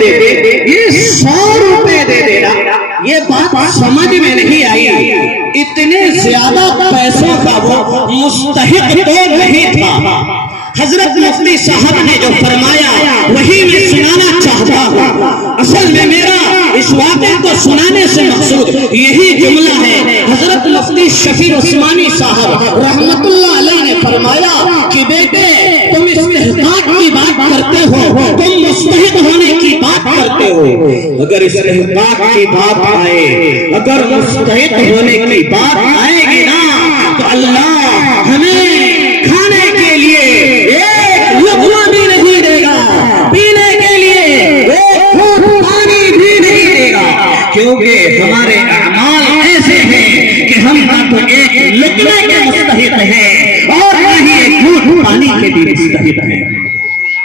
دیتے، یہ 100 روپے دے دینا، یہ بات سمجھ میں نہیں آئی۔ اتنے زیادہ پیسوں کا وہ مستحق تو نہیں تھا۔ حضرت مفتی صاحب نے جو فرمایا وہی میں سنانا چاہتا ہوں۔ اصل میں میرا اس واقعے کو سنانے سے مقصود یہی جملہ ہے۔ حضرت مفتی شفیع عثمانی صاحب رحمت اللہ علیہ نے فرمایا کہ بیٹے تم استحقاق کی بات کرتے ہو، تم مستحق ہونے کی بات کرتے ہو، اگر استحقاق کی بات آئے، اگر مستحق ہونے کی بات آئے گی نا تو اللہ ہمیں کھانے کے لیے ایک لقمہ بھی نہیں دے گا، پینے کے لیے ایک گھونٹ پانی بھی نہیں دے گا، کیونکہ ہمارے اعمال ایسے ہیں کہ ہم نہ تو ایک لقمے کے مستحق ہیں اور نہ ہی ایک گھونٹ پانی کے بھی مستحق ہیں۔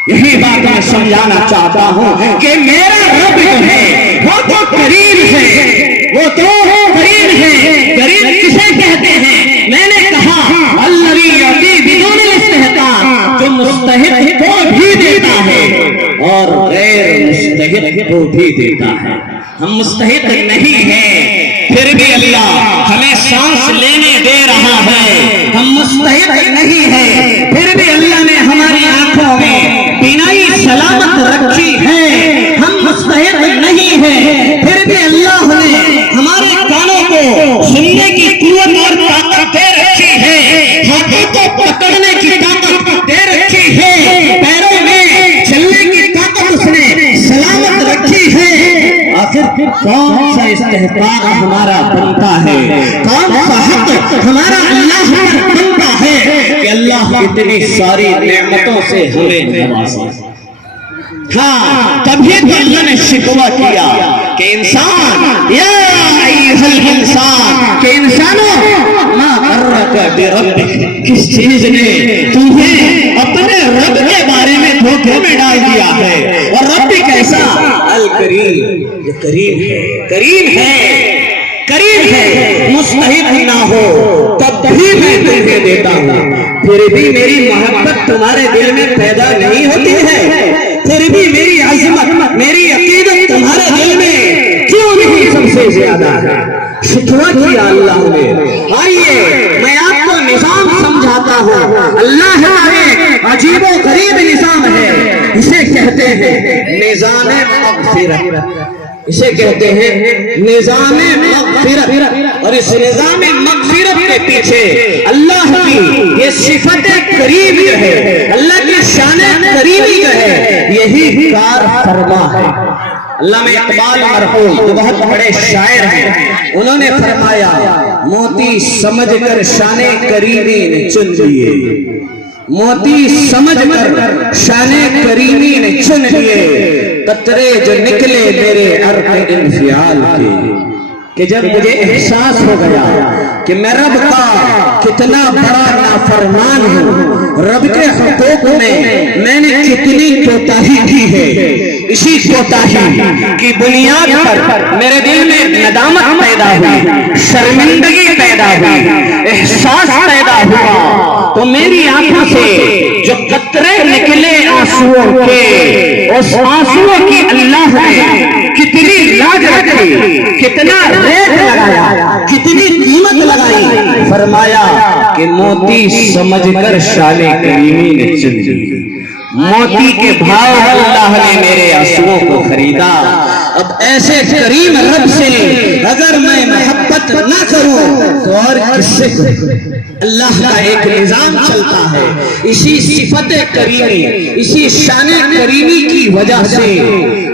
یہی بات میں سمجھانا چاہتا ہوں کہ میرا رب جو ہے وہ تو کریم ہے، وہ تو کریم ہے۔ کریم کسے کہتے ہیں؟ میں نے کہا الذی یعطی بدون الاستحقاق، جو مستحق کو بھی دیتا ہے اور غیر مستحق کو بھی دیتا ہے۔ ہم مستحق نہیں ہیں پھر بھی اللہ ہمیں سانس لینے دے رہا ہے، ہم مستحق نہیں ہیں پھر بھی اللہ نے ہماری آنکھوں میں بینائی سلامت رکھی ہے، ہم مستحق نہیں ہیں پھر بھی اللہ نے ہمارے کانوں کو سننے کی قوت اور طاقت دے رکھی ہے، ہاتھوں کو پکڑنے کی طاقت دے رکھی ہے، پیروں میں چلنے کی طاقت اس نے سلامت رکھی ہے۔ آخر کون سا استحقاق ہمارا بنتا ہے، کون سا حق ہمارا اللہ پر بنتا ہے کہ اللہ اتنی ساری نعمتوں سے ہمیں نوازا۔ ہاں تبھی تو اللہ نے شکوہ کیا کہ انسان یا ایھا الانسان، کہ انسانوں ما غرک بربک، کس چیز نے تمہیں اپنے رب کے بارے میں دھوکے میں ڈال دیا ہے؟ اور رب بھی کیسا؟ الکریم، یہ کریم ہے، کریم ہے، کریم ہے۔ مستحق نہ ہو تب بھی میں تمہیں دیتا ہوں، پھر بھی میری محبت تمہارے دل میں پیدا نہیں ہوتی ہے، پھر بھی میری عظمت، میری عقیدت تمہارے دل میں کیوں نہیں سب سے زیادہ ہے؟ شکوہ کیا اللہ نے۔ آئیے میں آپ کو نظام سمجھاتا ہوں۔ اللہ کا ایک عجیب و غریب نظام ہے، اسے کہتے ہیں نظام مغفرت، اسے کہتے ہیں نظام مغفرت۔ اور اس نظام مغفرت کے پیچھے اللہ کی یہ صفت کریم جو ہے، اللہ کی شان کریمی جو ہے، یہی کار فرما ہے۔ علامہ اقبال مرحوم جو بہت بڑے شاعر ہیں، انہوں نے فرمایا موتی سمجھ کر شان کریمی نے چن لیے، موتی سمجھ کر شان کریمی نے چن لیے، قطرے جو نکلے میرے عرق انفعال کے، کہ جب مجھے احساس ہو گیا کہ میں رب کا کتنا بڑا نافرمان ہوں، رب کے حقوق میں نے کتنی کوتاہی کی ہے، اسی کوتاہی کی بنیاد پر میرے دل میں ندامت پیدا ہوئی، شرمندگی پیدا ہوئی، احساس پیدا ہوا، تو میری آنکھوں سے جو قطرے نکلے آنسوؤں کے، اس آنسوؤں کی اللہ نے کتنی لاج رکھی، کتنا ریٹ لگایا، کتنی قیمت لگائی۔ فرمایا کہ موتی سمجھ کر شان کریمی نے چن لی، موتی کے بھاؤ اللہ نے میرے آنسوؤں کو خریدا۔ اب ایسے کریم رب سے اگر میں محبت نہ کروں تو اور کس سے کروں؟ اللہ کا ایک نظام چلتا ہے، اسی صفت کریمی، اسی شان کریمی کی وجہ سے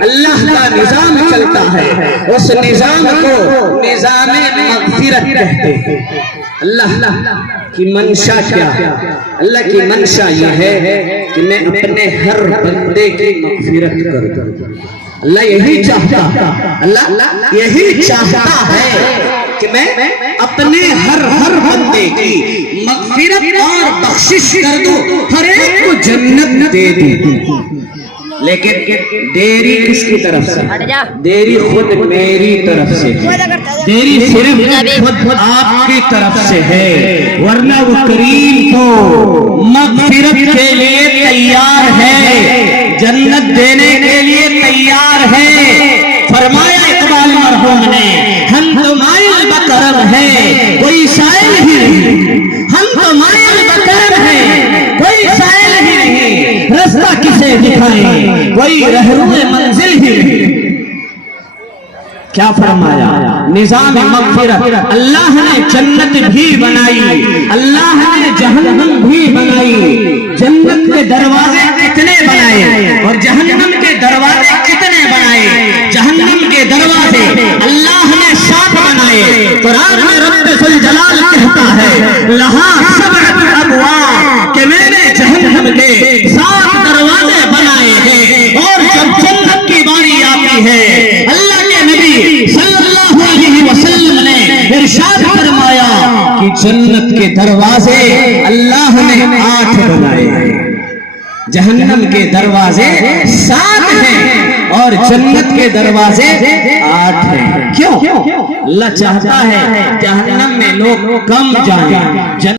اللہ کا نظام چلتا ہے۔ اس نظام کو نظام مغفرت کہتے ہیں۔ اللہ کی منشا کیا ہے؟ اللہ کی منشا یہ ہے کہ میں اپنے ہر بندے کی مغفرت کر دوں۔ اللہ یہی چاہتا، اللہ یہی چاہتا ہے کہ میں اپنے ہر بندے کی مغفرت اور بخشش کر دوں، ہر ایک کو جنت دے دوں۔ لیکن دیری کس کی طرف سے؟ دیری خود میری طرف سے ہے، دیری صرف خود آپ کی طرف سے ہے، ورنہ وہ کریم تو مغفرت کے لیے تیار ہے، جنت دینے کے لیے تیار یار ہے فرمایا اقبال مرحوم نے ہم تو مائل بکرم ہے کوئی سائل ہی نہیں ہم تو مائل بکرم ہے کوئی سائل ہی نہیں رستہ کسے دکھائیں کوئی رہرو منزل ہی نہیں کیا فرمایا نظام مغفرت اللہ نے جنت بھی بنائی اللہ نے جہنم بھی بنائی جنت کے دروازے کتنے بنائے اور جہنم کے دروازے کتنے بنائے جہنم کے دروازے اللہ نے 7 بنائے قرآن میں رب ذوالجلال کہتا ہے لہا 7 ابواب کہ میں نے جہنم کے 7 دروازے بنائے ہیں اور جب جنت کی باری آتی ہے اللہ کے نبی صلی اللہ علیہ وسلم نے ارشاد فرمایا کہ جنت کے دروازے اللہ نے 8 بنائے ہیں جہنم کے دروازے 7 ہیں اور جنت کے دروازے 8 ہیں کیوں اللہ چاہتا ہے جہنم میں لوگ کم جائیں